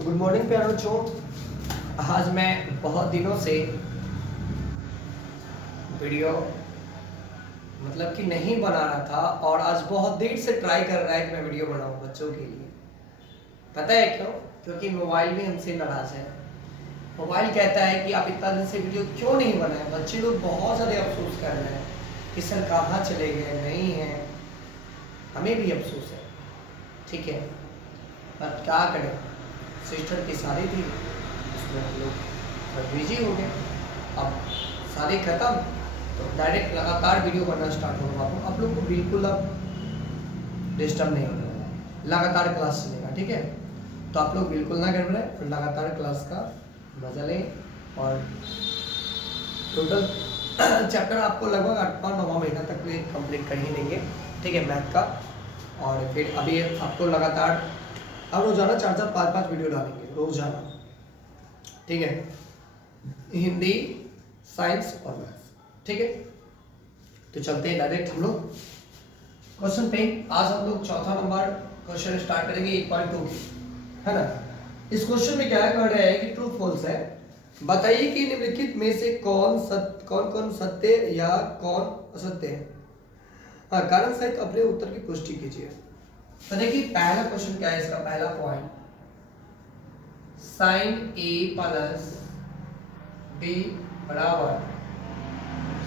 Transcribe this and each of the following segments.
Good morning प्यारे बच्चों। आज मैं बहुत दिनों से वीडियो कि नहीं बना रहा था और आज बहुत देर से ट्राई कर रहा है कि मैं वीडियो बनाऊं बच्चों के लिए। पता है क्यों? क्योंकि मोबाइल भी हमसे नाराज है। मोबाइल कहता है कि आप इतना दिन से वीडियो क्यों नहीं बनाए। बच्चे लोग बहुत ज़्यादा अफसोस कर रहे हैं कि सर कहाँ चले गए, नहीं हैं। हमें भी अफसोस है, ठीक है, पर क्या करें, सिस्टर की शादी थी, उसमें हम लोग बिजी हो गए। अब शादी खत्म तो डायरेक्ट लगातार वीडियो बनना स्टार्ट होगा। आप लोग को बिल्कुल अब डिस्टर्ब नहीं होगा, लगातार क्लास चलेगा, ठीक है। तो आप लोग बिल्कुल ना घबराएं और लगातार क्लास का मजा लें। और टोटल चैप्टर आपको लगभग 8वां-9वां महीना तक कंप्लीट कर ही देंगे, ठीक है, मैथ का। और फिर अभी आपको लगातार अब रोजाना 4-4, 5-5 वीडियो डालेंगे रोजाना, ठीक है, हिंदी, साइंस और मैथ्स, ठीक है। तो चलते हैं डायरेक्ट हम लोग क्वेश्चन पे। आज हम लोग चौथा नंबर क्वेश्चन स्टार्ट करेंगे 1.2 की, है ना। इस क्वेश्चन में क्या कह रहा है कि ट्रू फॉल्स है। बताइए कि निम्नलिखित में से कौन कौन सत्य या कौन असत्य है। हाँ, कारण सहित अपने उत्तर की पुष्टि कीजिए। तो देखिए पहला क्वेश्चन क्या है, इसका पहला पॉइंट, साइन ए प्लस बी बराबर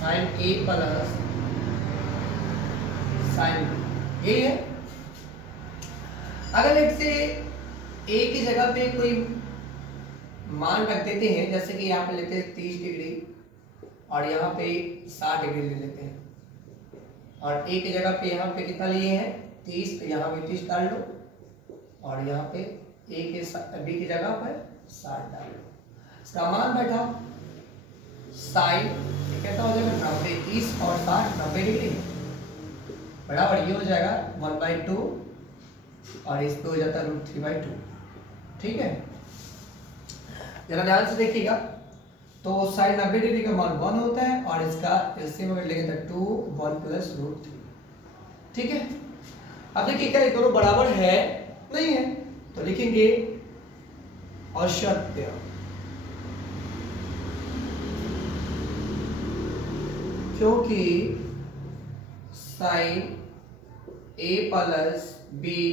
साइन ए प्लस साइन बी, ये है। अगर लेट से ए की जगह पे कोई मान रख देते हैं, जैसे कि यहाँ पे लेते हैं 30 डिग्री और यहाँ पे 60 डिग्री ले लेते हैं, और ए की जगह पे यहाँ पे कितना लिए हैं 30, तो यहाँ पे 30 डाल लो, और यहाँ पे ए के बी की जगह पर 60 डाल लो। इसका मान बैठा साइन कितना हो जाएगा 90, 30 और 60 90 डिग्री बराबर, ये हो जाएगा 1/2 और इस पे हो जाता है √3/2, ठीक है। जरा ध्यान से देखिएगा, तो साइन 90 डिग्री का मान 1 होता है और इसका एलसीएम अगर लेंगे तो 2 1 + √3, ठीक है। अब देखिए क्या ये दोनों बराबर है, नहीं है, तो लिखेंगे असत्य, क्योंकि साइन ए प्लस बी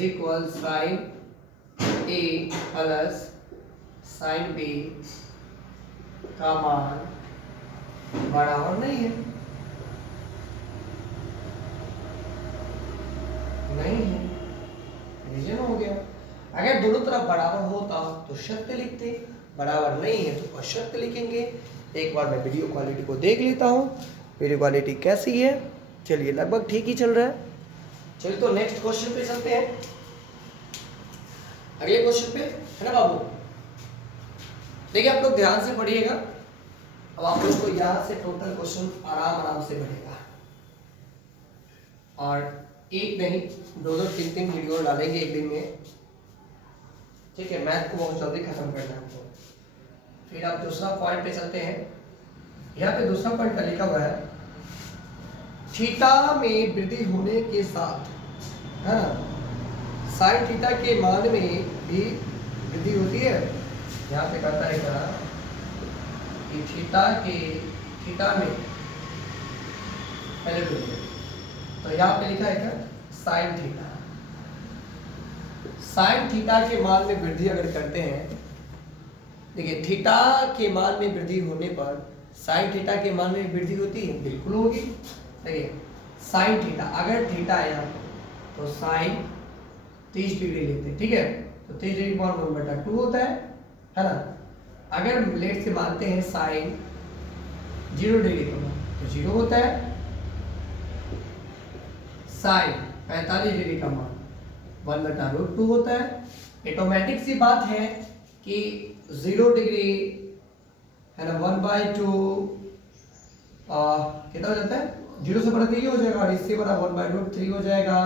इक्वल साइन ए प्लस साइन बी का मान बराबर नहीं है, नहीं है, रीजन हो गया। अगर दोनों तरफ बराबर होता तो सत्य लिखते, बराबर नहीं है तो असत्य लिखेंगे। एक बार मैं वीडियो क्वालिटी को देख लेता हूँ, वीडियो क्वालिटी कैसी है। चलिए लगभग ठीक ही चल रहा है। चलिए तो नेक्स्ट क्वेश्चन पे चलते हैं, अगले क्वेश्चन पे, है ना बाबू। देखिए आप लोग ध्यान से पढ़िएगा। अब आप लोग को यहाँ से टोटल क्वेश्चन आराम से बढ़ेगा, और एक नहीं 2-2 3-3 वीडियो डालेंगे एक दिन में, ठीक है। मैथ को बहुत जल्दी खत्म करना है हमको। फिर आप दूसरा पॉइंट पे चलते हैं। यहाँ पे दूसरा पॉइंट का लिखा हुआ है, थीटा में वृद्धि होने के साथ, है ना, साइन थीटा के मान में भी वृद्धि होती है। यहाँ पे कहता है क्या कि थीटा में पहले वृद्धि, तो यहाँ पे लिखा है क्या साइन थीटा। साइन थीटा के मान में वृद्धि अगर करते हैं, देखिए थीटा के मान में वृद्धि होने पर साइन थीटा के मान में वृद्धि होती है, बिल्कुल होगी। देखिए साइन थीटा, अगर थीटा है यहाँ तो साइन 30 डिग्री लेते हैं, ठीक है, तो 30 डिग्री मान 1/2 होता है ना। अगर लेट से मानते हैं साइन 0 डिग्री का मान तो 0 होता है। साइन 45 डिग्री का मान 1/√2 होता है। ऑटोमेटिक सी बात है कि 0 डिग्री, है ना, 1/2 कितना हो जाता है, 0 से बड़ा तो ये हो जाएगा, और इससे बड़ा 1/√3 हो जाएगा,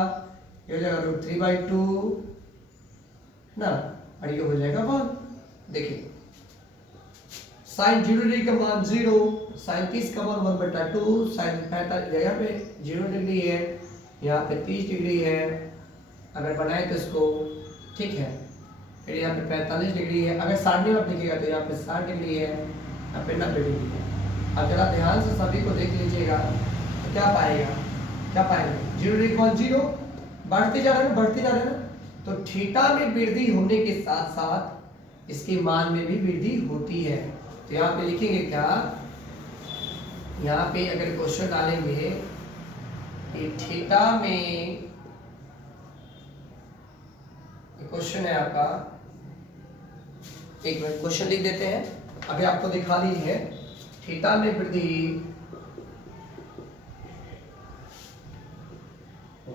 ये हो जाएगा √3/2, ना, और ये हो जाएगा 1। देखिए साइन 0 डिग्री का मान 0, साइन 30 का मान 1/2, साइन 45 यहाँ पे 0 डिग्री है, यहाँ पे 30 डिग्री है। अगर बनाए तो इसको, ठीक है, फिर यहाँ पे 45 डिग्री है। अगर सारणी में आप देखिएगा तो यहाँ पे 60 डिग्री है, यहाँ पे 90 डिग्री है। अब जरा ध्यान से सभी को देख लीजिएगा तो क्या पाएगा, क्या पाएंगे, 0 डिग्री कौन 0, बढ़ते जा रहे हैं, बढ़ते जा रहे हैं। तो थीटा में वृद्धि होने के साथ साथ इसके मान में भी वृद्धि होती है। तो यहाँ पे लिखेंगे क्या, यहाँ पे अगर क्वेश्चन डालेंगे कि थीटा में, क्वेश्चन है आपका, एक मिनट क्वेश्चन लिख देते हैं, अभी आपको दिखा दीजिए। थीटा में वृद्धि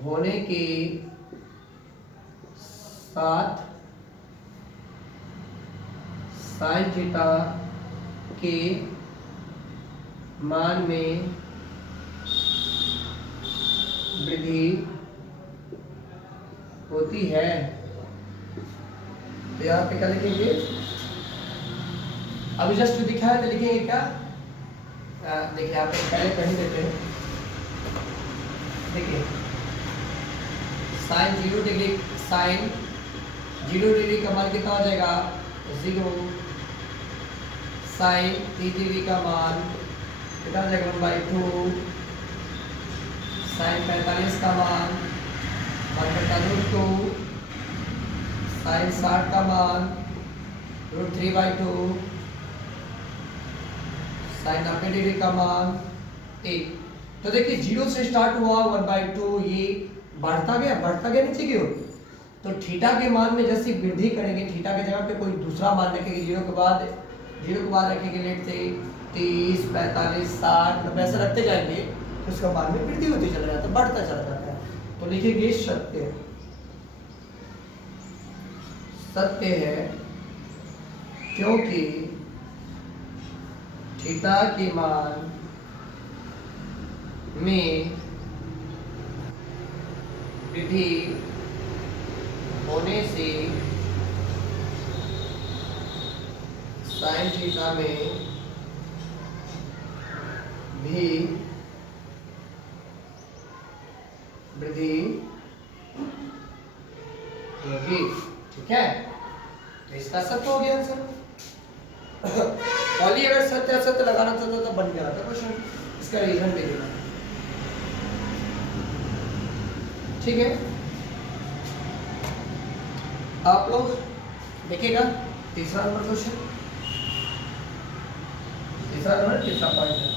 होने के साथ साइन थीटा के मान में वृद्धि होती है। तो यहाँ पे क्या लिखेंगे, अभी जस्ट दिखा है तो लिखेंगे क्या, देखिए यहाँ पे पहले कहीं देते हैं, देखिए साइन 0 डिग्री, साइन 0 डिग्री का मान कितना हो जाएगा 0, साइन 30 डिग्री का मान कितना हो जाएगा 1/2, साइन 45 का मान 1/√2, साइन 60 का मान √3/2, साइन 90 डिग्री का मान 1। तो देखिए 0 से स्टार्ट हुआ 1/2, ये बढ़ता गया नीचे की ओर। तो थीटा के मान में जैसे वृद्धि करेंगे, थीटा के जगह पे कोई दूसरा मान रखेंगे, 0 के बाद रखेंगे, लेट से 30, 45, 60, 90 ऐसे रखते जाएंगे तो उसका मान में वृद्धि होती चला जाता है, बढ़ता चला जाता है। तो लिखेंगे सत्य है क्योंकि थीटा के मान में वृद्धि होने से साइन थीटा में भी वृद्धि होगी। ठीक है, तो इसका सत्य हो गया आंसर। ओनली अगर सत्य असत्य लगाना चाहता तो बन गया था क्वेश्चन, इसका रीजन भी देना। ठीक है, आप लोग देखिएगा तीसरा नंबर क्वेश्चन, तीसरा पॉइंट है,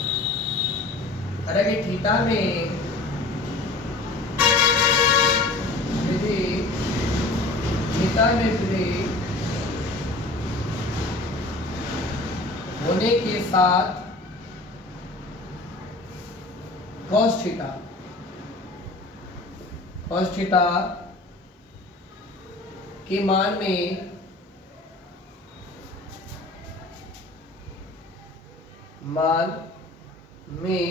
अरे कि थीटा में वृद्धि होने के साथ cos थीटा के मान में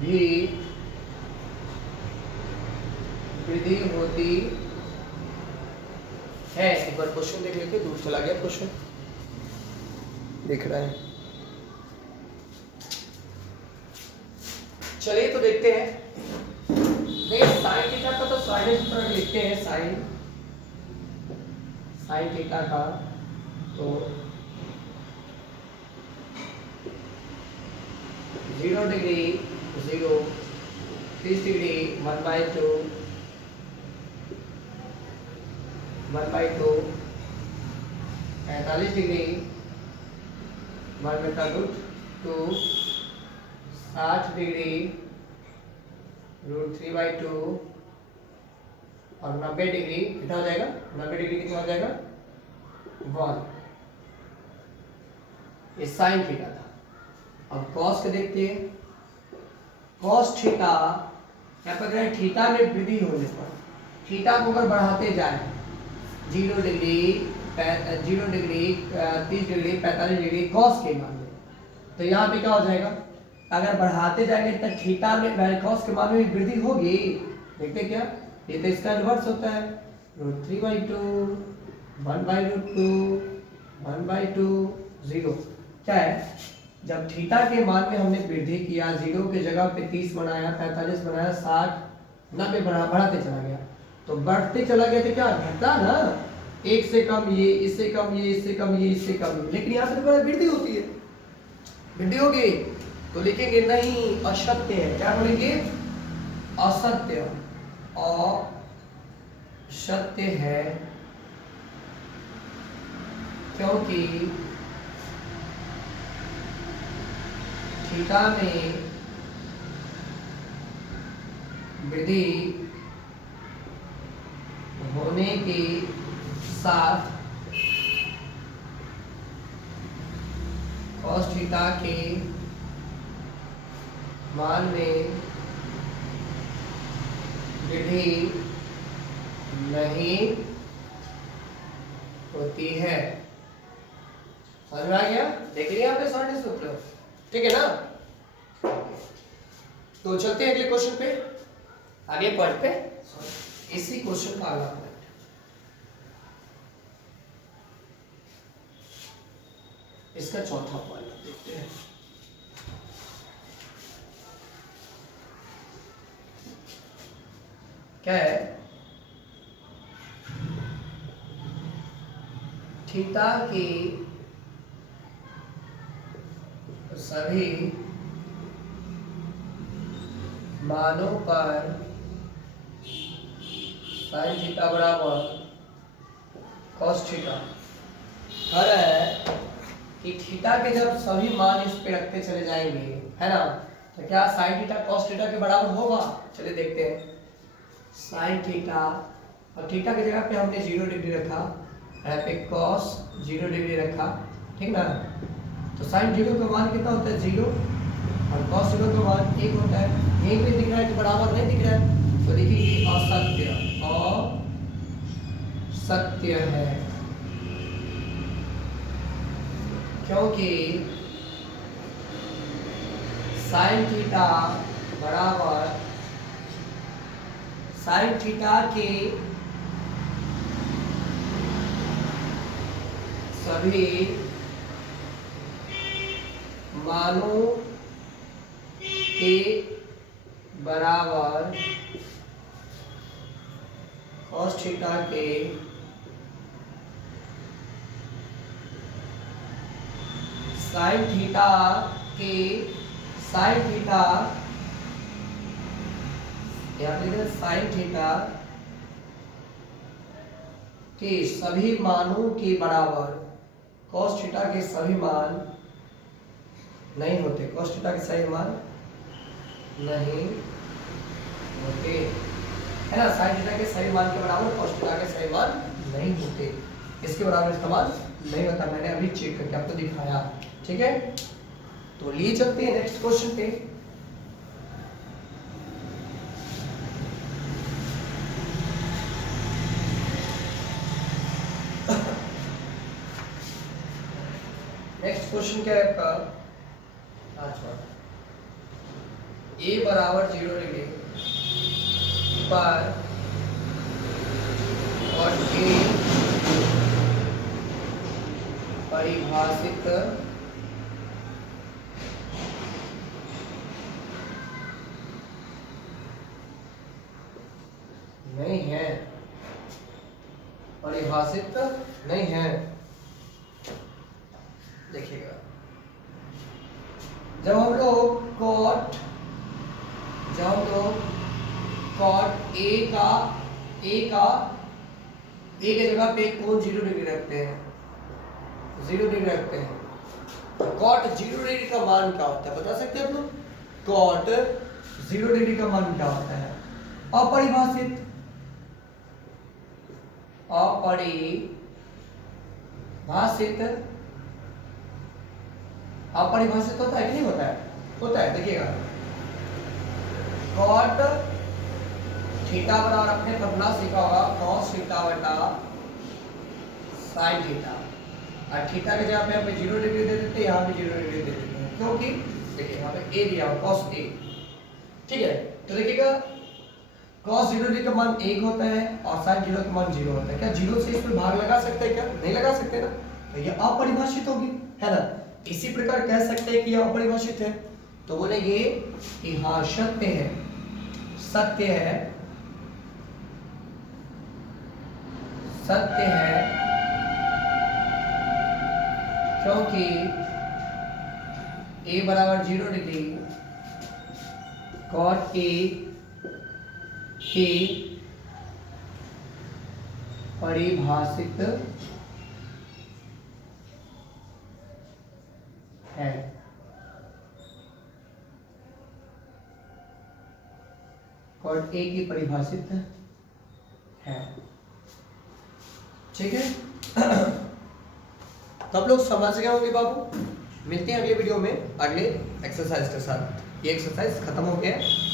भी वृद्धि होती है। एक बार क्वेश्चन देख लेते, दूर चला गया क्वेश्चन, दिख रहा है, चलिए तो देखते हैं। देखिए साइन थीटा का तो साइन सूत्र लिखते हैं, साइन थीटा का तो 0 डिग्री 0, 30 डिग्री 1/2, 45 डिग्री 1/√2, 60 डिग्री √3/2 और 90 डिग्री कितना हो जाएगा, 90 डिग्री कितना हो जाएगा 1। ये साइन थीटा था। अब कॉस को देखते हैं, कॉस थीटा यहाँ पर थीटा में वृद्धि होने पर थीटा को अगर बढ़ाते जाए 0 डिग्री 30 डिग्री 45 डिग्री कॉस के मान में, तो यहाँ पे क्या हो जाएगा, अगर बढ़ाते जाएंगे तो थीटा में कॉस के मान में भी वृद्धि होगी। देखते क्या, ये तो इसका रिवर्स होता है, √3/2 1/√2 1/2 0। क्या है, जब थीटा के मान में हमने वृद्धि किया, 0 के जगह पे 30 बनाया, 45 बनाया, 60 90 बढ़ाते चला गया, तो बढ़ते चला गया तो क्या घटता ना, एक से कम ये, इससे कम ये, इससे कम ये, इससे कम ये, लेकिन यहाँ से तो बड़ा वृद्धि होती है, वृद्धि होगी तो लिखेंगे नहीं असत्य है। क्या बोलेंगे? असत्य, असत्य है, क्योंकि थीटा में वृद्धि होने के साथ cos थीटा के मान में वृद्धि नहीं होती है। समझ में आ गया? देख लिया आपने सारे सूत्र, ठीक है ना? तो चलते हैं अगले क्वेश्चन पे, आगे पॉइंट पे, इसी क्वेश्चन का अगला पॉइंट। इसका चौथा पॉइंट देखते हैं। क्या है? थीटा के सभी मानों पर साइन थीटा बराबर cos थीटा है कि थीटा के जब सभी मान इस पे रखते चले जाएंगे, है ना, तो क्या साइन थीटा cos थीटा के बराबर होगा? चलिए देखते हैं। साइन थीटा और थीटा की जगह पे हमने 0 डिग्री रखा, यहाँ पे cos 0 डिग्री रखा, ठीक ना? तो साइन 0 का मान कितना होता है? 0, और cos 0 का मान 1 होता है। यहीं पे दिख रहा है कि बराबर नहीं दिख रहा है, तो देखिए असत्य, असत्य है, क्योंकि साइन थीटा बराबर साइन थीटा के सभी मानों के बराबर cos थीटा के साइन थीटा के साइन थीटा साइन थीटा के सभी मानों के बराबर cos थीटा के सभी मान नहीं होते, cos थीटा के सही मान नहीं होते, है ना? साइन थीटा के सही मान के बराबर cos थीटा के सही मान नहीं होते, इसके बराबर इस्तेमाल नहीं होता। मैंने अभी चेक करके आपको दिखाया, ठीक है? तो लिए चलते हैं नेक्स्ट क्वेश्चन पे। नेक्स्ट क्वेश्चन क्या है आपका? पांचवा, a बराबर 0 डिग्री पर और a परिभाषित नहीं है, परिभाषित नहीं है। देखिएगा, जब हम लोग cot a के जगह पे कोण 0 डिग्री रखते हैं, 0 डिग्री रखते हैं, तो cot 0 डिग्री का मान क्या होता है बता सकते हैं आप लोग? cot 0 डिग्री का मान क्या होता है? अपरिभाषित अपरिभाषित होता है कि नहीं होता है? होता है। देखिएगा, cot थीटा बराबर अपने फॉर्मूला सीखा होगा cos थीटा बटा sin थीटा, और थीटा के जगह पे हम 0 डिग्री दे देते हैं, यहाँ पे 0 डिग्री दे देते हैं, क्योंकि देखिए यहाँ पे a दिया हुआ cos a, ठीक है? तो देखिएगा cos 0 डिग्री का मान 1 होता है और sin 0 का मान 0 होता है। क्या 0 से इस पर भाग लगा सकते हैं? क्या नहीं लगा सकते ना, तो ये अपरिभाषित होगी, है ना? इसी प्रकार कह सकते हैं कि यह अपरिभाषित है, तो बोलेंगे कि हाँ सत्य है, सत्य है, सत्य है क्योंकि a बराबर 0 डिग्री cot a के परिभाषित है। cot a की परिभाषित है। ठीक है। तो आप लोग समझ गए होंगे बाबू। मिलते हैं अगले वीडियो में अगले एक्सरसाइज के साथ। ये एक्सरसाइज खत्म हो गया है।